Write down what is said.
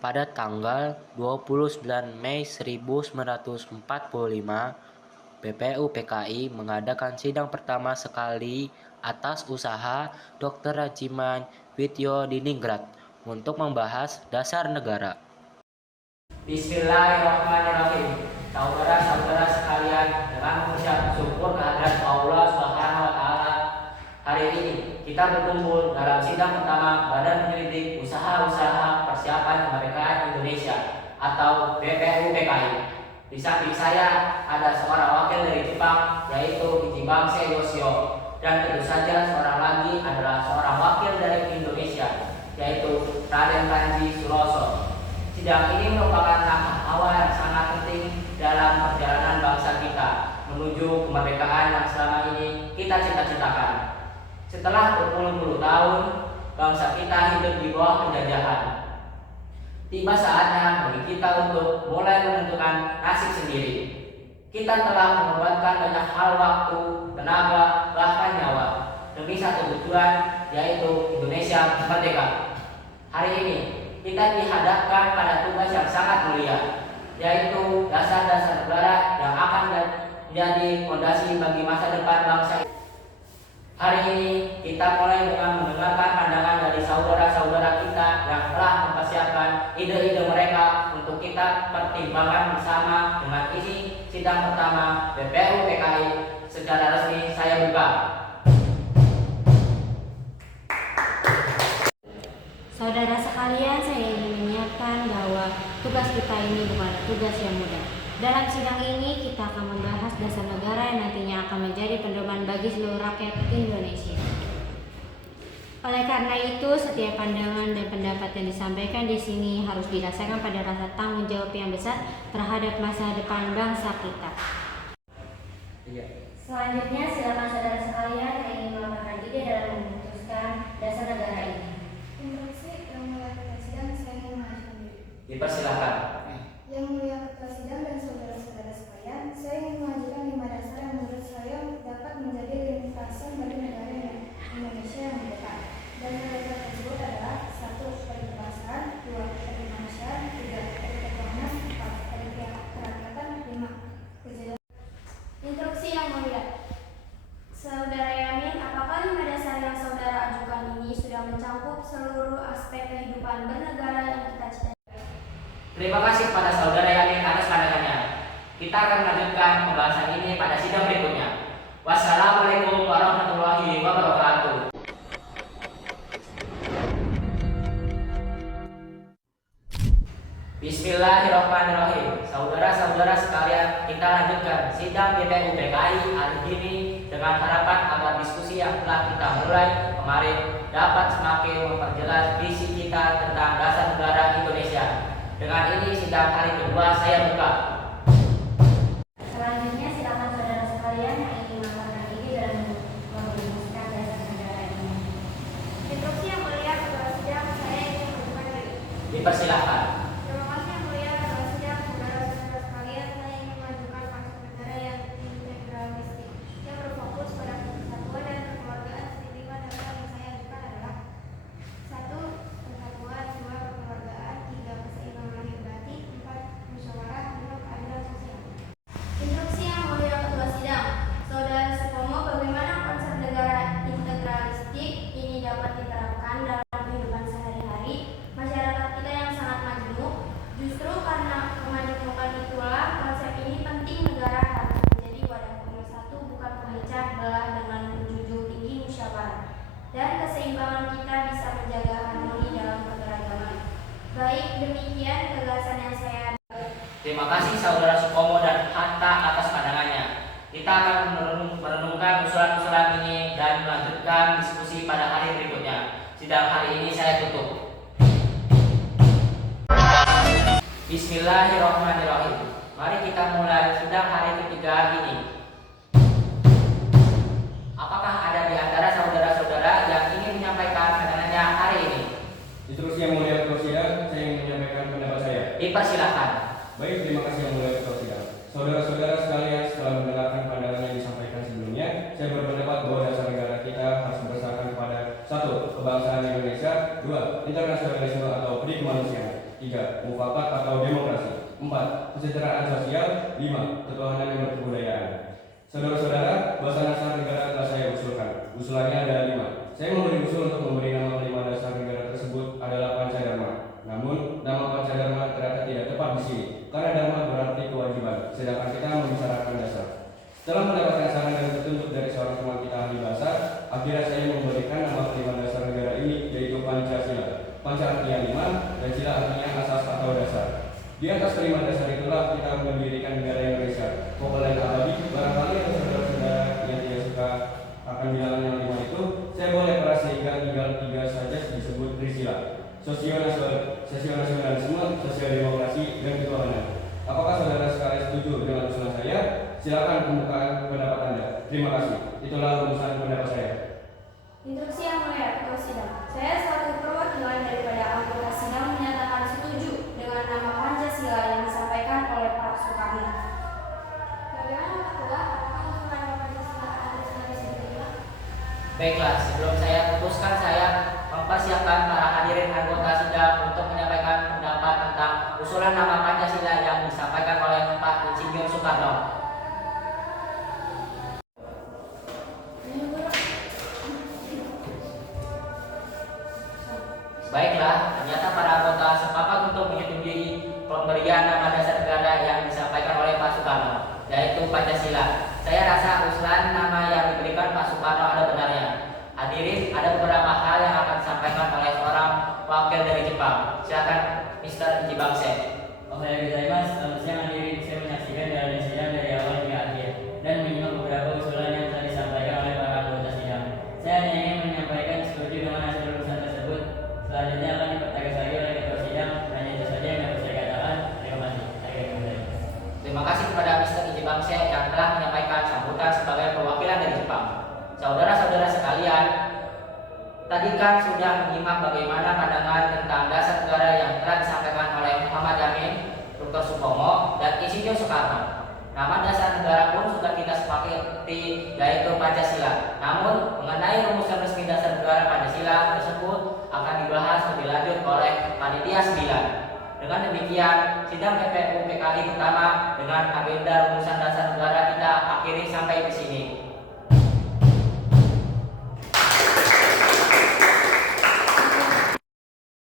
pada tanggal 29 Mei 1945, BPU PKI mengadakan sidang pertama sekali atas usaha Dr. Rajiman Widyodiningrat untuk membahas dasar negara. Bismillahirrahmanirrahim. Saudara-saudara sekalian, dengan mengucap syukur kehadirat Allah Subhanahu wa taala, hari ini kita berkumpul dalam sidang pertama Badan Penyelidik Usaha-usaha Persiapan Kemerdekaan Indonesia atau BPU PKI. Di samping saya ada seorang wakil dari Jepang, yaitu Ichibamse Yoshio, dan tentu saja seorang lagi adalah seorang wakil dari Indonesia, yaitu Raden Panji Suroso. Sidang ini merupakan langkah awal yang sangat penting dalam perjalanan bangsa kita menuju kemerdekaan yang selama ini kita cita-citakan. Setelah berpuluh-puluh tahun, bangsa kita hidup di bawah penjajahan. Tiba saatnya bagi kita untuk mulai menentukan nasib sendiri. Kita telah mengorbankan banyak hal, waktu, tenaga, bahkan nyawa demi satu tujuan, yaitu Indonesia merdeka. Hari ini kita dihadapkan pada tugas yang sangat mulia, yaitu dasar-dasar negara yang akan menjadi fondasi bagi masa depan bangsa. Hari ini kita mulai dengan mendengarkan pandangan dari saudara-saudara kita yang telah mempersiapkan ide-ide mereka untuk kita pertimbangkan bersama dengan isi sidang pertama BPU PKI. Secara resmi saya buka. Saudara sekalian, saya ingin mengingatkan bahwa tugas kita ini bukanlah tugas yang mudah. Dalam sidang ini kita akan membahas dasar negara yang nantinya akan menjadi pedoman bagi seluruh rakyat Indonesia. Oleh karena itu, setiap pandangan dan pendapat yang disampaikan di sini harus didasarkan pada rasa tanggung jawab yang besar terhadap masa depan bangsa kita. Selanjutnya, silakan saudara sekalian yang ingin melakukan ide dalam memutuskan dasar negara ini. Instruksi Yang Mulia Ketua Sidang, saya ingin mengajukan diri. Dipersilakan. Yang Mulia Ketua Sidang dan saudara-saudara sekalian, saya ingin mengajukan 5 dasar yang menurut saya dapat menjadi lintasan bagi negara Indonesia yang merdeka. Dasar-dasar tersebut adalah 1. Kebebasan, 2. Kemanusiaan, 3. Ketuhanan, 4. Kerakyatan, 5. Kejelasan. Instruksi Yang Mulia. Saudara Yamin, apakah 5 dasar yang saudara ajukan ini sudah mencakup seluruh aspek kehidupan bernegara yang kita cita-citakan? Terima kasih kepada saudara Yamin atas pandangannya. Kita akan melanjutkan pembahasan ini pada sidang berikutnya. Wassalamualaikum warahmatullahi wabarakatuh. Bismillahirrahmanirrahim. Saudara-saudara sekalian, kita lanjutkan sidang BPU PKI hari ini dengan harapan agar diskusi yang telah kita mulai kemarin dapat semakin memperjelas visi kita tentang dasar negara Indonesia. Dengan ini sidang hari kedua saya buka. Selanjutnya silakan saudara sekalian yang ingin melakukan ide dalam merumuskan dasar negara ini. Instruksi Yang Mulia Ketua Sidang, saya ingin mengajukan diri. Dipersilakan. Terima kasih Yang Mulia Ketua Sidang, saudara-saudara sekalian, saya ingin mengajukan konsep negara yang integralistik yang berfokus pada persatuan dan kekeluargaan. Lima dasar yang saya ajukan adalah 1. Persatuan, 2. Kekeluargaan, 3. Keseimbangan lahir batin, 4. Musyawarah, 5. Keadilan sosial. Instruksi Yang Mulia Ketua Sidang, saudara Supomo, bagaimana konsep negara integralistik ini dapat diterapkan dalam kehidupan sehari-hari masyarakat kita yang sangat majemuk? Justru karena kemajemukan itulah konsep ini penting negara harus menjadi wadah pemersatu, bukan pemecah belah dengan menjunjung tinggi musyawarah dan keseimbangan kita bisa menjaga harmoni dalam keberagaman. Baik, demikian gagasan yang saya. Terima kasih saudara Supomo dan Hatta atas pandangannya. Kita akan merenungkan usulan-usulan ini dan melanjutkan diskusi pada hari berikutnya. Sidang hari ini saya tutup. Bismillahirrahmanirrahim. Mari kita mulai sidang hari ketiga ini. Apakah ada di antara saudara-saudara yang ingin menyampaikan pandangannya hari ini? Instruksi Yang Mulia Ketua Sidang, saya ingin menyampaikan pendapat saya. Dipersilakan. Baik, terima kasih Yang Mulia Ketua Sidang. Saudara-saudara sekalian, setelah mendengarkan pandangan yang disampaikan sebelumnya, saya berpendapat bahwa dasar negara kita harus berdasarkan kepada 1. Kebangsaan Indonesia, 2. Internasionalisme atau pri kemanusiaan. 3. Mufakat atau demokrasi. 4. Kesejahteraan sosial. 5. Ketuhanan yang berkebudayaan. Saudara-saudara, bahasa dasar negara telah saya usulkan. Usulannya ada 5. Saya memberi usul untuk memberi nama kelima dasar negara tersebut adalah Pancadharma. Namun, nama Pancadharma ternyata tidak tepat di sini, karena dharma berarti kewajiban, sedangkan kita membicarakan dasar. Setelah mendapatkan saran dan petunjuk dari seorang teman kita ahli bahasa, akhirnya saya memberikan nama kelima dasar negara ini, yaitu Pancasila. Panca artinya 5, dan sila artinya asas atau dasar. Di atas kelima dasar itulah kita mendirikan negara Indonesia. Kokoh dan abadi, barangkali ada saudara-saudara yang tidak suka akan bilangan yang 5 itu, saya boleh keras sehingga tinggal 3 saja disebut Trisila. Sosionasionalisme, sosial demokrasi, dan ketuhanan. Apakah saudara sekalian setuju dengan usulan saya? Silakan kemukakan pendapat Anda. Terima kasih. Itulah rumusan pendapat saya. Instruksi yang mulia Ketua Sidang. Saya selaku perwakilan daripada anggota sidang menyatakan setuju dengan nama Pancasila yang disampaikan oleh Pak Soekarno. Bagaimana Ketua? Apakah usulan nama Pancasila ada bisa diterima? Baiklah, sebelum saya putuskan, saya mempersiapkan para hadirin anggota sidang untuk menyampaikan pendapat tentang usulan nama Pancasila yang disampaikan oleh Pak Insinyur Soekarno. Baiklah, ternyata para anggota sepakat untuk menyetujui pemberian nama dasar negara yang disampaikan oleh Pak Soekarno, yaitu Pancasila. Saya rasa usulan nama yang diberikan Pak Soekarno ada benarnya. Hadirin, ada beberapa hal yang akan disampaikan oleh seorang wakil dari Jepang. Silakan, Mr. Ijibangse. Ohayou gozaimasu, selamat siang hadirin. Saya menyaksikan jalannya sidang dari awal hingga akhir dan menyimak beberapa usulan yang telah disampaikan oleh para anggota sidang. Saya hanya ingin menyampaikan setuju dengan hasil rumusan tersebut. Selanjutnya akan dipertegas lagi oleh ketua sidang. Hanya itu saja yang dapat saya katakan. Terima kasih. Terima kasih kepada Mr. Ijibangse yang telah menyampaikan sambutan sebagai perwakilan dari Jepang. Saudara-saudara sekalian, tadi kan sudah menyimak bagaimana pandangan tentang dasar negara yang telah disampaikan oleh Muhammad Yamin, Dr. Supomo, dan Insinyur Soekarno. Nama dasar negara pun sudah kita sepakati, yaitu Pancasila. Namun, mengenai rumusan resmi dasar negara Pancasila tersebut akan dibahas lebih lanjut oleh Panitia 9. Dengan demikian, sidang PPU PKI pertama dengan agenda rumusan dasar negara kita akhiri sampai di sini.